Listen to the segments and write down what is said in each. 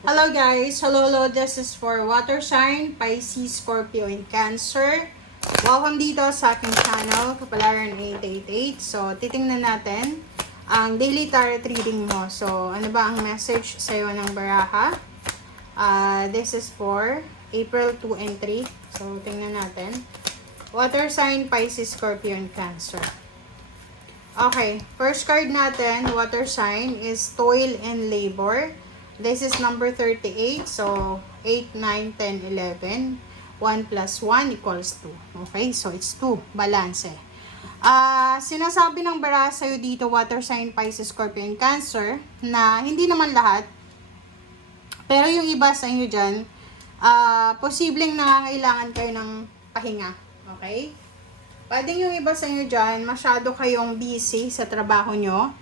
Hello guys, hello, this is for water sign, Pisces, Scorpio, and Cancer. Welcome dito sa aking channel, Kapalaran 888. So, titingnan natin ang daily tarot reading mo. So, ano ba ang message sa'yo ng baraha? This is for April 2 and 3. So, tingnan natin. Water sign, Pisces, Scorpio, and Cancer. Okay, first card natin, water sign, is toil and labor. This is number 38. So, 8, 9, 10, 11. 1 plus 1 equals 2. Okay, so it's 2. Balance. Sinasabi ng bara sa'yo dito, water sign, Pisces, Scorpio, and Cancer, na hindi naman lahat, pero yung iba sa inyo dyan, posibleng nangangailangan kayo ng pahinga. Okay? Pwedeng yung iba sa inyo dyan, masyado kayong busy sa trabaho nyo.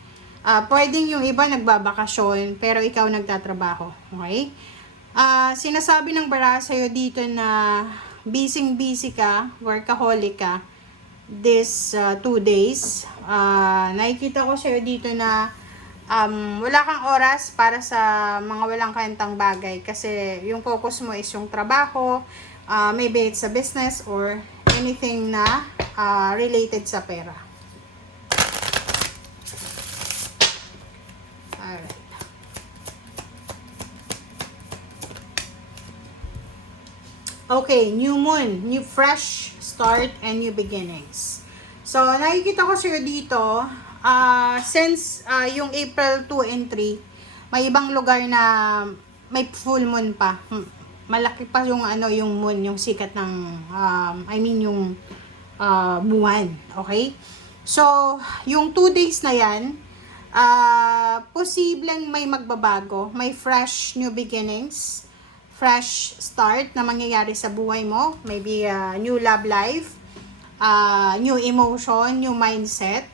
Pwedeng yung iba nagbabakasyon, pero ikaw nagtatrabaho. Okay? Sinasabi ng bara sa'yo dito na busy ka, workaholic ka, this 2 days. Nakikita ko sa'yo dito na wala kang oras para sa mga walang kantang bagay. Kasi yung focus mo is yung trabaho, maybe it's a business or anything na related sa pera. Alright. Okay, new moon, new fresh start and new beginnings. So, nakikita ko sa'yo dito, since yung April 2 and 3, may ibang lugar na may full moon pa. Malaki pa yung yung moon, yung sikat ng yung buwan. Okay? So, yung 2 days na yan, posibleng may magbabago, may fresh new beginnings, fresh start na mangyayari sa buhay mo, maybe new love life, new emotion, new mindset.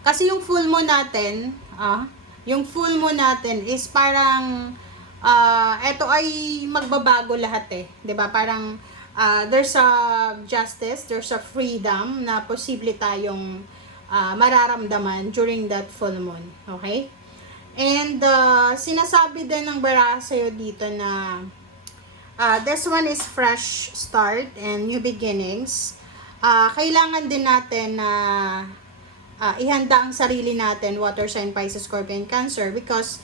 Kasi yung full moon natin, is parang eto ay magbabago lahat eh, 'di ba? Parang there's a justice, there's a freedom na posible tayong mararamdaman during that full moon. Okay? And sinasabi din ng bara sa'yo dito na this one is fresh start and new beginnings. Kailangan din natin na ihanda ang sarili natin, water sign, Pisces, Scorpio, and Cancer, because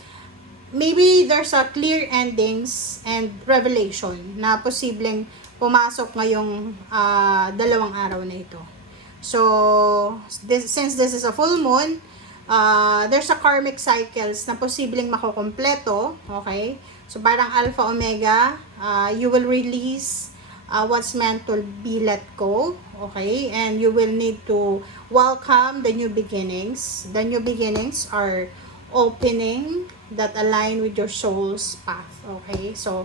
maybe there's a clear endings and revelation na posibleng pumasok ngayong 2 araw na ito. So, since this is a full moon, there's a karmic cycles na posibleng makukompleto. Okay? So, parang alpha, omega, you will release what's meant to be let go. Okay? And you will need to welcome the new beginnings. The new beginnings are opening that align with your soul's path. Okay? So,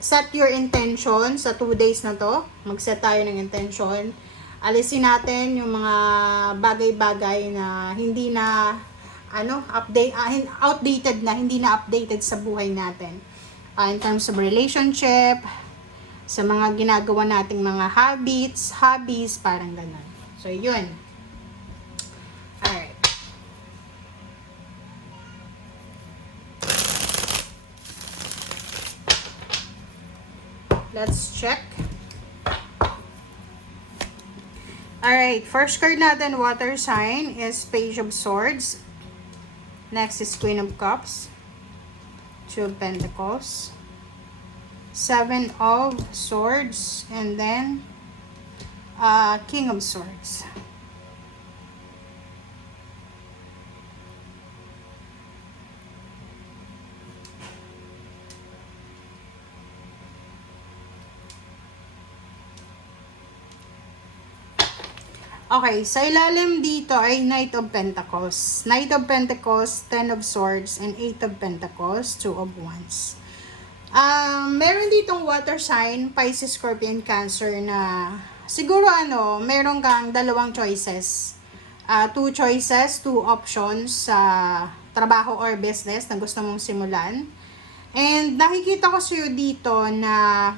set your intention sa 2 days na to. Mag-set tayo ng intention. Alisin natin yung mga bagay-bagay na hindi na outdated na, hindi na updated sa buhay natin. In terms of relationship, sa mga ginagawa nating mga hobbies, parang ganun. So, yun. Alright. Let's check. Alright, first card natin, water sign, is Page of Swords. Next is Queen of Cups. 2 of Pentacles. 7 of Swords. And then, King of Swords. Okay, sa ilalim dito ay Knight of Pentacles. Knight of Pentacles, 10 of Swords, and 8 of Pentacles, 2 of Wands. Meron ditong water sign, Pisces, Scorpio, and Cancer na siguro meron kang 2 choices. 2 choices, 2 options sa trabaho or business na gusto mong simulan. And nakikita ko sa'yo dito na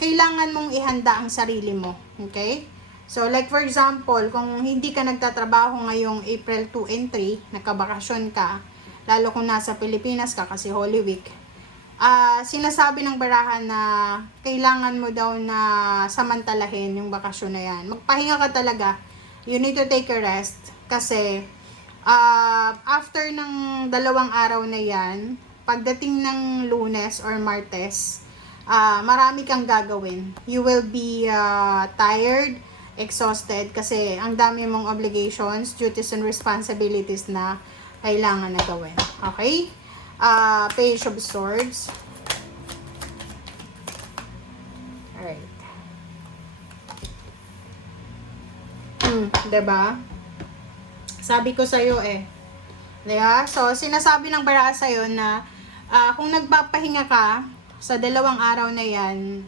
kailangan mong ihanda ang sarili mo. Okay? So, like for example, kung hindi ka nagtatrabaho ngayong April 2 and 3, nakabakasyon ka, lalo kung nasa Pilipinas ka kasi Holy Week. Sinasabi ng baraha na kailangan mo daw na samantalahin yung bakasyon na yan. Magpahinga ka talaga. You need to take a rest kasi after ng 2 araw na yan, pagdating ng Lunes or Martes, marami kang gagawin. You will be tired, exhausted kasi ang dami mong obligations, duties and responsibilities na kailangan na gawin. Okay? Page of Swords. Alright. Diba? Sabi ko sa'yo eh. Diba? So, sinasabi ng baraha sa'yo na kung nagpapahinga ka sa 2 araw na yan,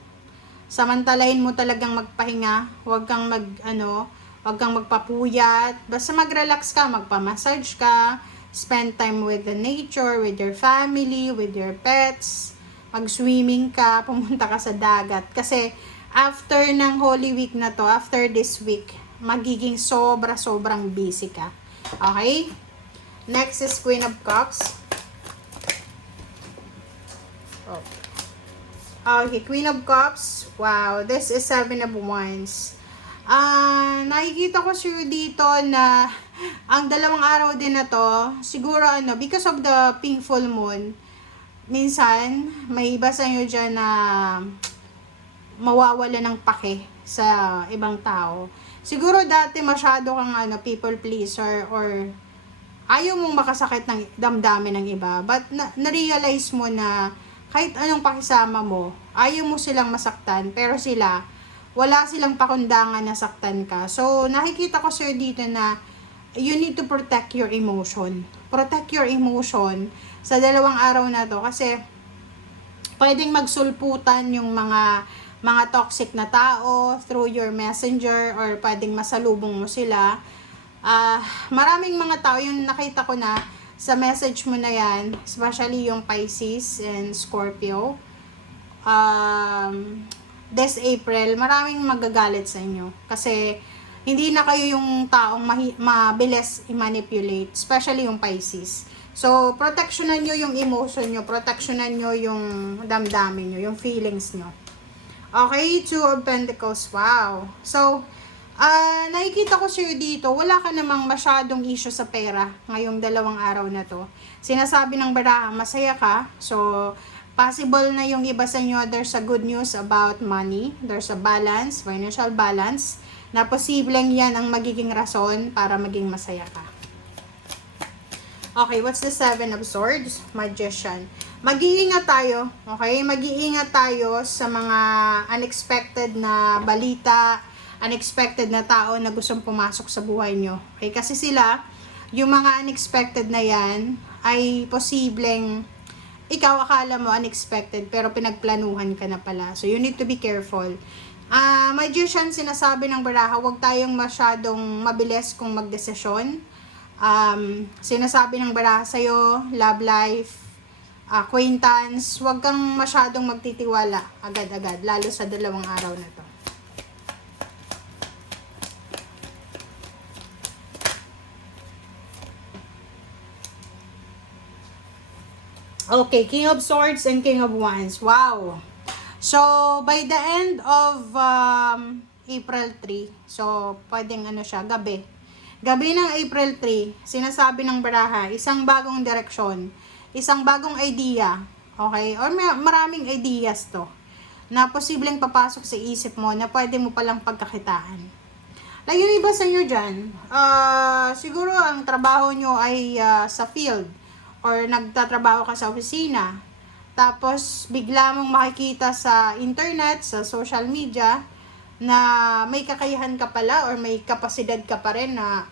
samantalahin mo talagang magpahinga. Huwag kang huwag kang magpapuyat. Basta mag-relax ka, magpa-massage ka, spend time with the nature, with your family, with your pets, mag-swimming ka, pumunta ka sa dagat. Kasi after ng Holy Week na to, after this week, magiging sobrang busy ka. Okay? Next is Queen of Cups. Okay, Queen of Cups. Wow, this is 7 of Wands. Nakikita ko sure dito na ang 2 araw din na to, siguro because of the pink full moon, minsan, may iba sa inyo dyan na mawawala ng pake sa ibang tao. Siguro dati masyado kang people pleaser or ayaw mong makasakit ng damdamin ng iba. But na-realize mo na kahit anong pakisama mo, ayaw mo silang masaktan, pero wala silang pakundangan na saktan ka. So, nakikita ko sir dito na you need to protect your emotion. Protect your emotion sa 2 araw na to kasi pwedeng magsulputan yung mga toxic na tao through your messenger or pwedeng masalubong mo sila. Maraming mga tao yung nakita ko na sa message mo na yan, especially yung Pisces and Scorpio, this April, maraming magagalit sa inyo. Kasi, hindi na kayo yung taong mabilis i-manipulate, especially yung Pisces. So, protectionan nyo yung emotion nyo, protectionan nyo yung damdamin nyo, yung feelings nyo. Okay, 2 of Pentacles, wow. So, nakikita ko sa'yo dito, wala ka namang masyadong issue sa pera ngayong 2 araw na to. Sinasabi ng baraha, masaya ka. So, possible na yung iba sa inyo, there's a good news about money. There's a balance, financial balance, na posibleng yan ang magiging rason para maging masaya ka. Okay, what's the 7 of Swords? Magician. Mag-iingat tayo, okay? Mag-iingat tayo sa mga unexpected na balita, unexpected na tao na gustong pumasok sa buhay nyo. Okay? Kasi yung mga unexpected na yan, ay posibleng ikaw akala mo unexpected, pero pinagplanuhan ka na pala. So, you need to be careful. Magician, sinasabi ng baraha, huwag tayong masyadong mabilis kung magdesisyon. Sinasabi ng baraha sa'yo, love life, acquaintance, huwag kang masyadong magtitiwala agad-agad, lalo sa 2 araw na to. Okay, King of Swords and King of Wands. Wow! So, by the end of April 3, so, pwedeng gabi. Gabi ng April 3, sinasabi ng baraha, isang bagong direksyon, isang bagong idea, okay? Or maraming ideas to, na posibleng papasok sa isip mo na pwede mo palang pagkakitaan. Like yung iba sa inyo dyan, siguro ang trabaho nyo ay sa field, or nagtatrabaho ka sa opisina, tapos bigla mong makikita sa internet, sa social media, na may kakayahan ka pala or may kapasidad ka pa rin na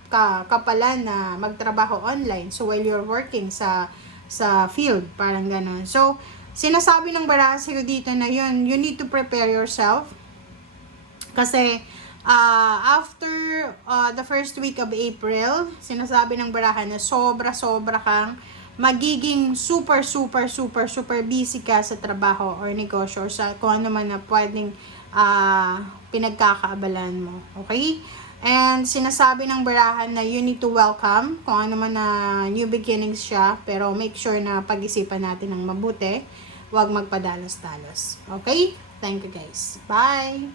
pala na magtrabaho online. So, while you're working sa field, parang gano'n. So, sinasabi ng baraha sa'yo dito na yun, you need to prepare yourself. Kasi, after the first week of April, sinasabi ng baraha na sobra-sobra kang magiging super busy ka sa trabaho or negosyo or sa kung ano man na pwedeng pinagkakaabalan mo. Okay? And sinasabi ng barahan na you need to welcome kung ano man na new beginnings siya. Pero make sure na pag-isipan natin ng mabuti. Huwag magpadalos-dalos. Okay? Thank you guys. Bye!